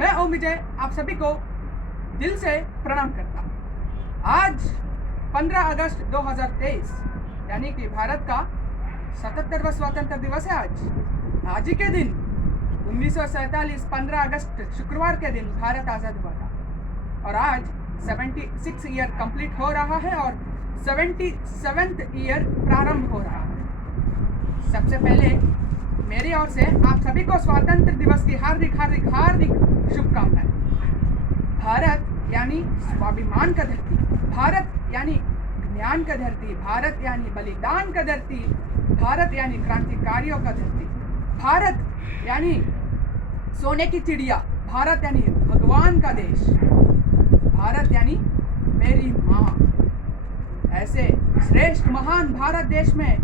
मैं ओम विजय आप सभी को दिल से प्रणाम करता हूँ। आज 15 अगस्त 2023 यानी कि भारत का 77वां स्वतंत्रता दिवस है। आज ही के दिन 1947 15 अगस्त शुक्रवार के दिन भारत आज़ाद हुआ था और आज 76 ईयर कंप्लीट हो रहा है और 77th ईयर प्रारंभ हो रहा है। सबसे पहले मेरी ओर से आप सभी को स्वतंत्र दिवस की हार्दिक शुभकामनाएं। भारत यानी स्वाभिमान का धरती, भारत यानी ज्ञान का धरती, भारत यानी बलिदान का धरती, भारत यानी क्रांतिकारियों का धरती, भारत यानी सोने की चिड़िया, भारत यानी भगवान का देश, भारत यानी मेरी माँ। ऐसे श्रेष्ठ महान भारत देश में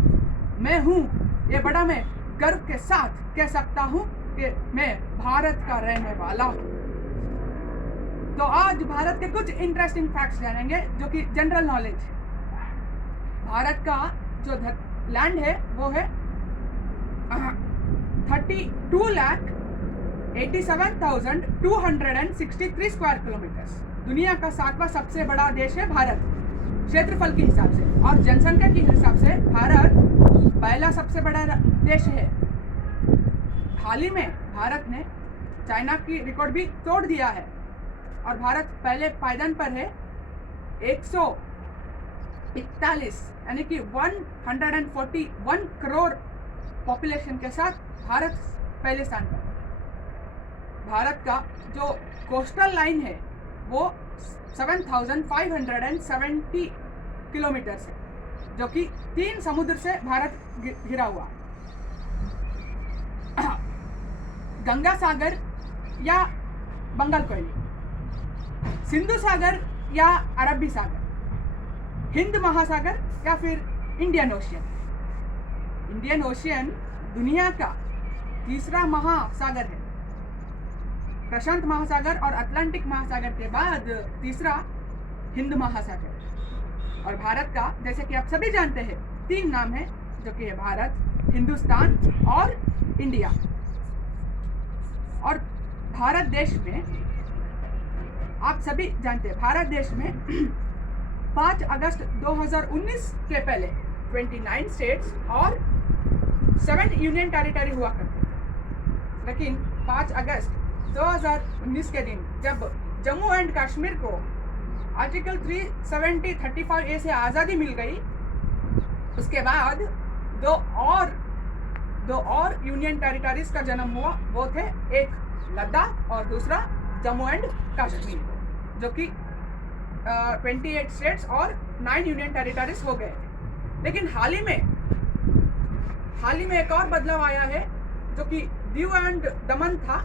मैं हूँ, ये बड़ा मैं गर्व के साथ कह सकता हूँ कि मैं भारत का रहने वाला हूँ। तो आज भारत के कुछ इंटरेस्टिंग फैक्ट्स जानेंगे जो कि जनरल नॉलेज है। भारत का जो लैंड है वो है 32,87,263 स्क्वायर किलोमीटर्स। दुनिया का 7वां सबसे बड़ा देश है भारत क्षेत्रफल के हिसाब से, और जनसंख्या के हिसाब से भारत पहला सबसे बड़ा देश है। हाल ही में भारत ने चाइना की रिकॉर्ड भी तोड़ दिया है और भारत पहले पायदान पर है 141 यानी कि 141 करोड़ पॉपुलेशन के साथ भारत पहले स्थान पर। भारत का जो कोस्टल लाइन है वो 7,570 किलोमीटर है, जो कि 3 समुद्र से भारत घिरा हुआ। गंगा सागर या बंगाल कोयली, सिंधु सागर या अरबी सागर, हिंद महासागर या फिर इंडियन ओशियन। इंडियन ओशियन दुनिया का तीसरा महासागर है। प्रशांत महासागर और अटलांटिक महासागर के बाद तीसरा हिंद महासागर। और भारत का, जैसे कि आप सभी जानते हैं, 3 नाम है, जो कि है भारत, हिंदुस्तान और इंडिया। और भारत देश में आप सभी जानते हैं, भारत देश में 5 अगस्त 2019 के पहले 29 स्टेट्स और 7 यूनियन टेरिटरी हुआ करते थे। लेकिन 5 अगस्त 2019 के दिन जब जम्मू एंड कश्मीर को आर्टिकल 370(35)(a) से आज़ादी मिल गई, उसके बाद दो और यूनियन टेरिटरीज का जन्म हुआ। वो थे एक लद्दाख और दूसरा जम्मू एंड कश्मीर, जो कि 28 स्टेट्स और 9 यूनियन टेरिटरीज हो गए थे। लेकिन हाल ही में एक और बदलाव आया है, जो कि दीव एंड दमन था।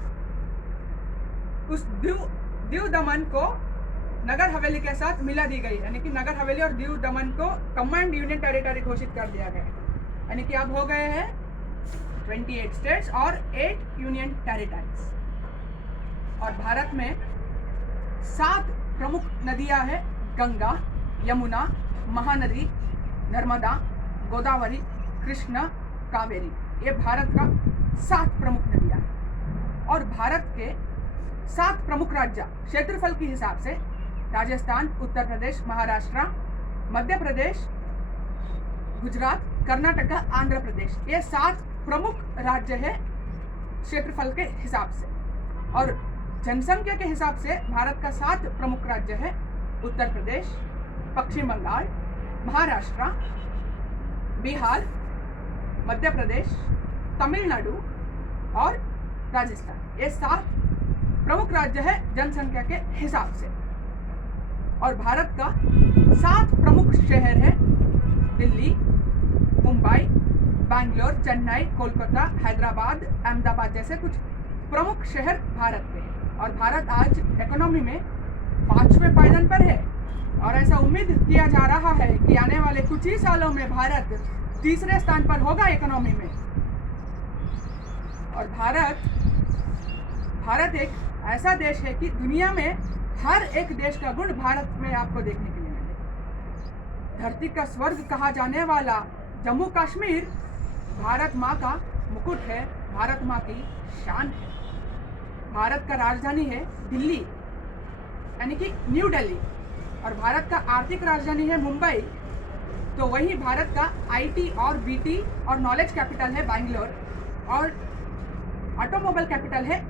उस दीव दमन को नगर हवेली के साथ मिला दी गई, यानी कि नगर हवेली और दीव दमन को कम्बाइंड यूनियन टेरिटरी घोषित कर दिया गया, यानी कि अब हो गए हैं 28 स्टेट्स और 8 यूनियन टेरिटरीज। और भारत में 7 प्रमुख नदियां हैं: गंगा, यमुना, महानदी, नर्मदा, गोदावरी, कृष्णा, कावेरी। ये भारत का 7 प्रमुख नदियां हैं। और भारत के 7 प्रमुख राज्य क्षेत्रफल के हिसाब से राजस्थान, उत्तर प्रदेश, महाराष्ट्र, मध्य प्रदेश, गुजरात, कर्नाटका, आंध्र प्रदेश, ये 7 प्रमुख राज्य है क्षेत्रफल के हिसाब से। और जनसंख्या के हिसाब से भारत का 7 प्रमुख राज्य है: उत्तर प्रदेश, पश्चिम बंगाल, महाराष्ट्र, बिहार, मध्य प्रदेश, तमिलनाडु और राजस्थान। ये 7 प्रमुख राज्य है जनसंख्या के हिसाब से। और भारत का 7 प्रमुख शहर है: दिल्ली, मुंबई, बैंगलोर, चेन्नई, कोलकाता, हैदराबाद, अहमदाबाद जैसे कुछ प्रमुख शहर भारत के हैं। और भारत आज इकोनॉमी में 5वें पायदान पर है और ऐसा उम्मीद किया जा रहा है कि आने वाले कुछ ही सालों में भारत 3रे स्थान पर होगा इकोनॉमी में। और भारत एक ऐसा देश है कि दुनिया में हर एक देश का गुण भारत में आपको देखने के लिए मिलेगा। धरती का स्वर्ग कहा जाने वाला जम्मू कश्मीर भारत माँ का मुकुट है, भारत माँ की शान है। भारत का राजधानी है दिल्ली यानी कि न्यू दिल्ली, और भारत का आर्थिक राजधानी है मुंबई, तो वही भारत का आईटी और बीटी और नॉलेज कैपिटल है बैंगलोर, और ऑटोमोबाइल कैपिटल है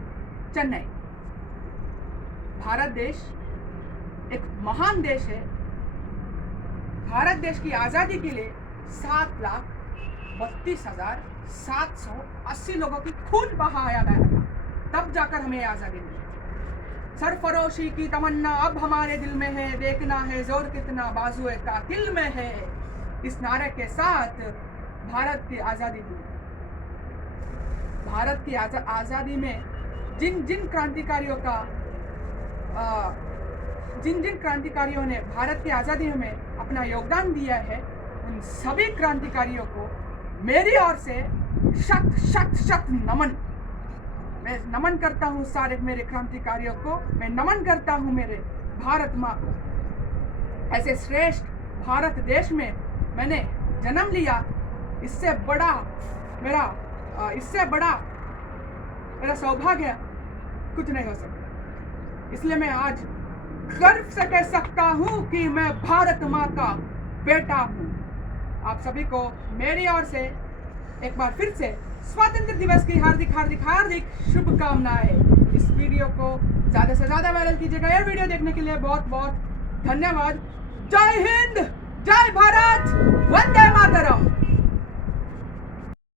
चेन्नई। भारत देश एक महान देश है। भारत देश की आज़ादी के लिए 7,32,780 लोगों की खून बहाया गया था, तब जाकर हमें आज़ादी मिली। सरफरोशी की तमन्ना अब हमारे दिल में है, देखना है जोर कितना बाजुए कातिल में है। इस नारे के साथ भारत की आज़ादी हुई। भारत की आज़ादी में जिन जिन क्रांतिकारियों ने भारत की आज़ादी में अपना योगदान दिया है, उन सभी क्रांतिकारियों को मेरी ओर से शत नमन। मैं नमन करता हूँ सारे मेरे क्रांतिकारियों को, मैं नमन करता हूँ मेरे भारत माँ को। ऐसे श्रेष्ठ भारत देश में मैंने जन्म लिया, इससे बड़ा मेरा सौभाग्य कुछ नहीं हो सकता। इसलिए मैं आज गर्व से कह सकता हूँ कि मैं भारत माँ का बेटा हूँ। आप सभी को मेरी ओर से एक बार फिर से स्वतंत्र दिवस की हार्दिक शुभकामनाएं। इस वीडियो को ज़्यादा से ज़्यादा वायरल कीजिएगा। यह वीडियो देखने के लिए बहुत बहुत धन्यवाद। जय हिंद, जय भारत, वंदे मातरम।